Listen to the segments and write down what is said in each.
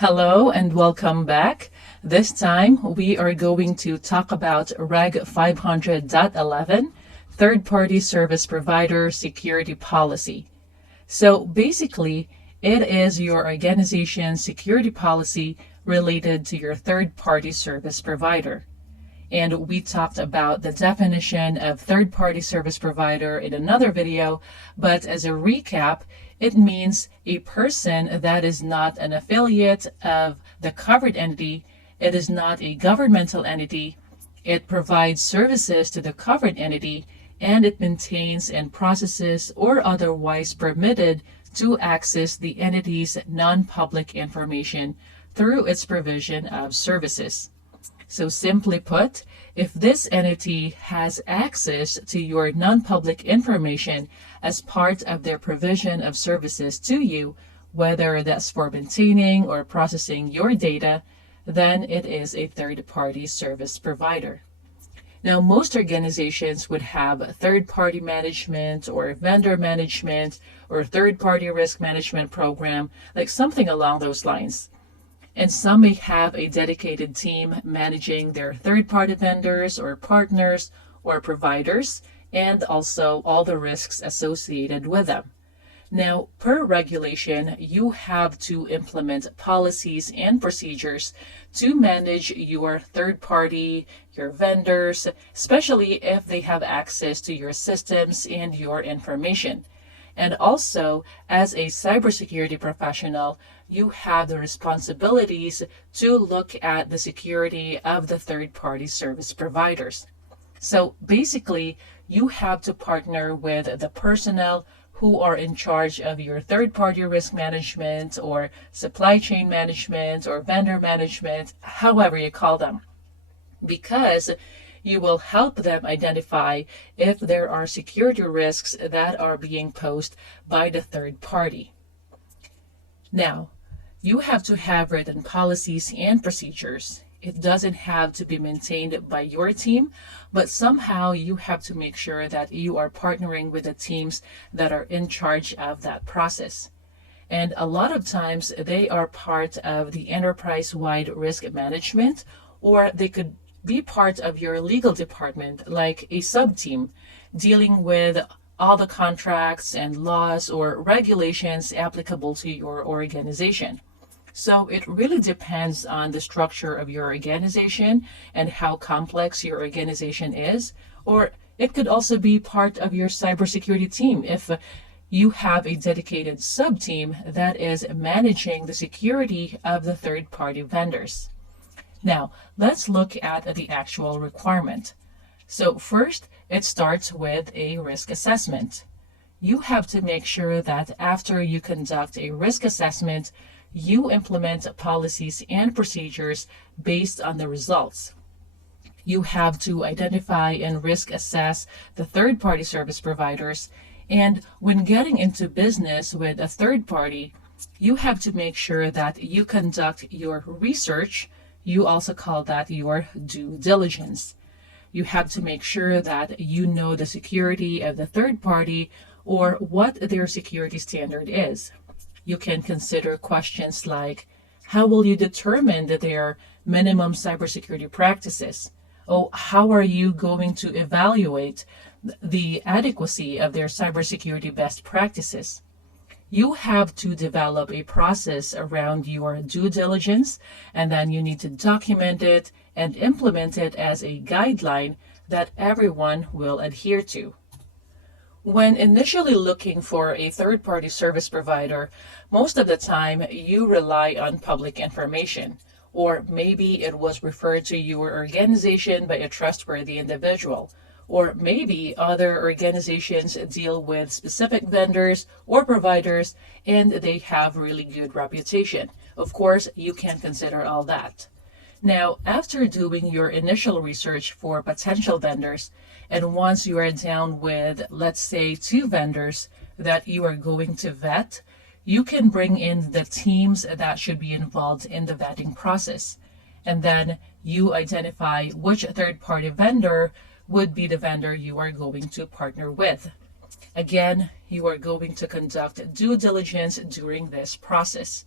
Hello and welcome back. This time we are going to talk about Reg 500.11, Third-Party Service Provider Security Policy. So basically, it is your organization's security policy related to your third-party service provider. And we talked about the definition of third-party service provider in another video, but as a recap, it means a person that is not an affiliate of the covered entity, it is not a governmental entity, it provides services to the covered entity, and it maintains and processes or otherwise permitted to access the entity's non-public information through its provision of services. So simply put, if this entity has access to your non-public information as part of their provision of services to you, whether that's for maintaining or processing your data, then it is a third-party service provider. Now, most organizations would have third-party management or vendor management or third-party risk management program, like something along those lines. And some may have a dedicated team managing their third-party vendors or partners or providers, and also all the risks associated with them. Now, per regulation, you have to implement policies and procedures to manage your third-party, your vendors, especially if they have access to your systems and your information. And also, as a cybersecurity professional, you have the responsibilities to look at the security of the third-party service providers. So basically, you have to partner with the personnel who are in charge of your third-party risk management or supply chain management or vendor management, however you call them, because you will help them identify if there are security risks that are being posed by the third party. Now, you have to have written policies and procedures. It doesn't have to be maintained by your team, but somehow you have to make sure that you are partnering with the teams that are in charge of that process. And a lot of times they are part of the enterprise-wide risk management, or they could be part of your legal department, like a sub-team dealing with all the contracts and laws or regulations applicable to your organization. So it really depends on the structure of your organization and how complex your organization is, or it could also be part of your cybersecurity team if you have a dedicated sub-team that is managing the security of the third-party vendors. Now, let's look at the actual requirement. So first, it starts with a risk assessment. You have to make sure that after you conduct a risk assessment, you implement policies and procedures based on the results. You have to identify and risk assess the third-party service providers, and when getting into business with a third party, you have to make sure that you conduct your research. You also call that your due diligence. You have to make sure that you know the security of the third party or what their security standard is. You can consider questions like, how will you determine that their minimum cybersecurity practices? Oh, how are you going to evaluate the adequacy of their cybersecurity best practices? You have to develop a process around your due diligence, and then you need to document it and implement it as a guideline that everyone will adhere to. When initially looking for a third-party service provider, most of the time you rely on public information, or maybe it was referred to your organization by a trustworthy individual. Or maybe other organizations deal with specific vendors or providers and they have really good reputation. Of course, you can consider all that. Now, after doing your initial research for potential vendors, and once you are down with, let's say, 2 vendors that you are going to vet, you can bring in the teams that should be involved in the vetting process. And then you identify which third-party vendor would be the vendor you are going to partner with. Again, you are going to conduct due diligence during this process.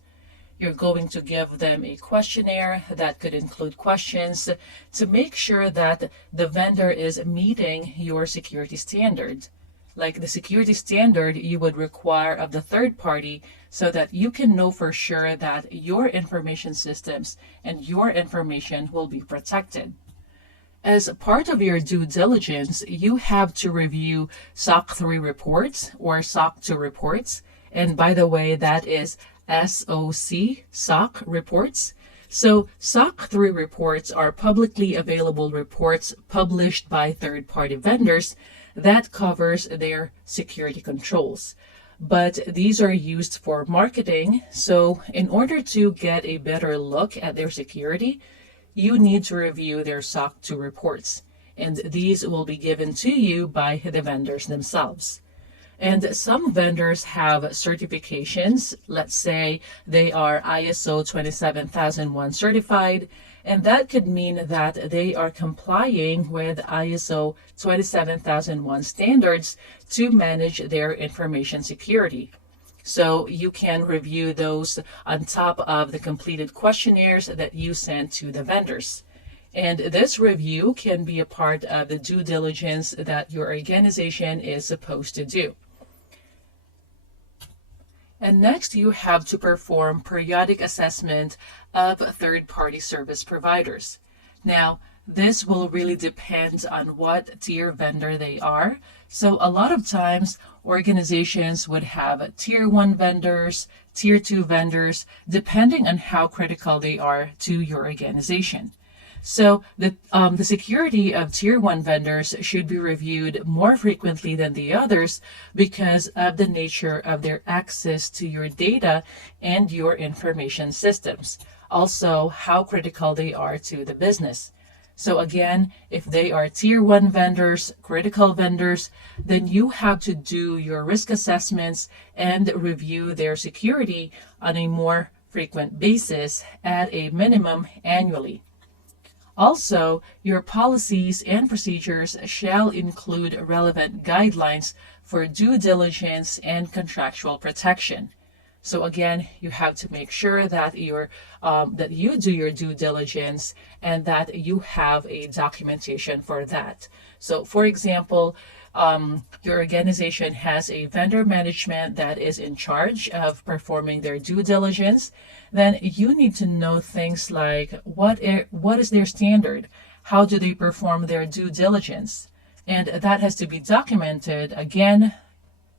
You're going to give them a questionnaire that could include questions to make sure that the vendor is meeting your security standard, like the security standard you would require of the third party, so that you can know for sure that your information systems and your information will be protected. As part of your due diligence, you have to review SOC 3 reports or SOC 2 reports. And by the way, that is SOC reports. So SOC 3 reports are publicly available reports published by third-party vendors that covers their security controls. But these are used for marketing. So in order to get a better look at their security, you need to review their SOC 2 reports, and these will be given to you by the vendors themselves. And some vendors have certifications. Let's say they are ISO 27001 certified, and that could mean that they are complying with ISO 27001 standards to manage their information security. So you can review those on top of the completed questionnaires that you sent to the vendors. And this review can be a part of the due diligence that your organization is supposed to do. And next, you have to perform periodic assessment of third-party service providers. Now, this will really depend on what tier vendor they are. So a lot of times, organizations would have tier 1 vendors, tier 2 vendors, depending on how critical they are to your organization. So the security of tier 1 vendors should be reviewed more frequently than the others because of the nature of their access to your data and your information systems. Also, how critical they are to the business. So again, if they are tier 1 vendors, critical vendors, then you have to do your risk assessments and review their security on a more frequent basis, at a minimum annually. Also, your policies and procedures shall include relevant guidelines for due diligence and contractual protection. So again, you have to make sure that that you do your due diligence and that you have a documentation for that. So for example, your organization has a vendor management that is in charge of performing their due diligence. Then you need to know things like what is their standard? How do they perform their due diligence? And that has to be documented. Again,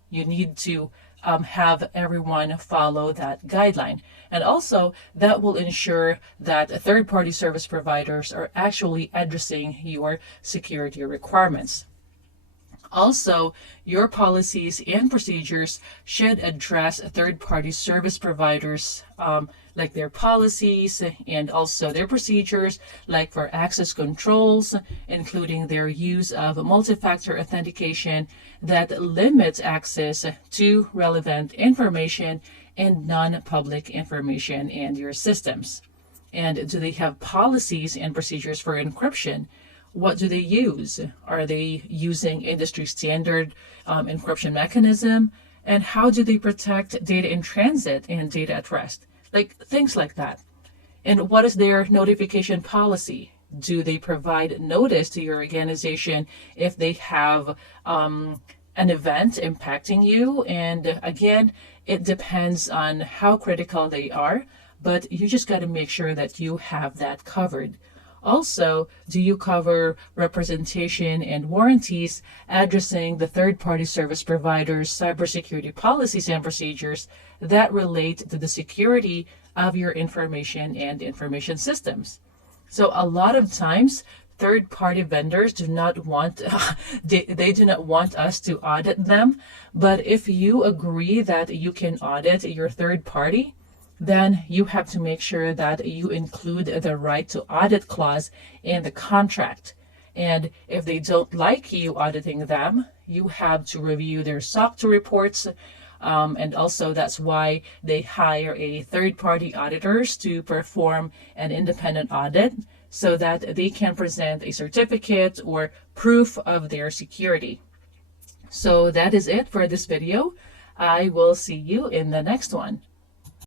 you need to have everyone follow that guideline. And also, that will ensure that third-party service providers are actually addressing your security requirements. Also, your policies and procedures should address third-party service providers, like their policies and also their procedures, like for access controls, including their use of multi-factor authentication that limits access to relevant information and non-public information in your systems. And do they have policies and procedures for encryption? What do they use? Are they using industry standard encryption mechanism? And how do they protect data in transit and data at rest? Like things like that. And what is their notification policy? Do they provide notice to your organization if they have an event impacting you? And again, it depends on how critical they are, but you just got to make sure that you have that covered. Also, do you cover representation and warranties addressing the third-party service providers' cybersecurity policies and procedures that relate to the security of your information and information systems? So a lot of times, third-party vendors do not want they do not want us to audit them. But if you agree that you can audit your third party, then you have to make sure that you include the right to audit clause in the contract. And if they don't like you auditing them, you have to review their SOC 2 reports. And also that's why they hire a third-party auditors to perform an independent audit so that they can present a certificate or proof of their security. So that is it for this video. I will see you in the next one.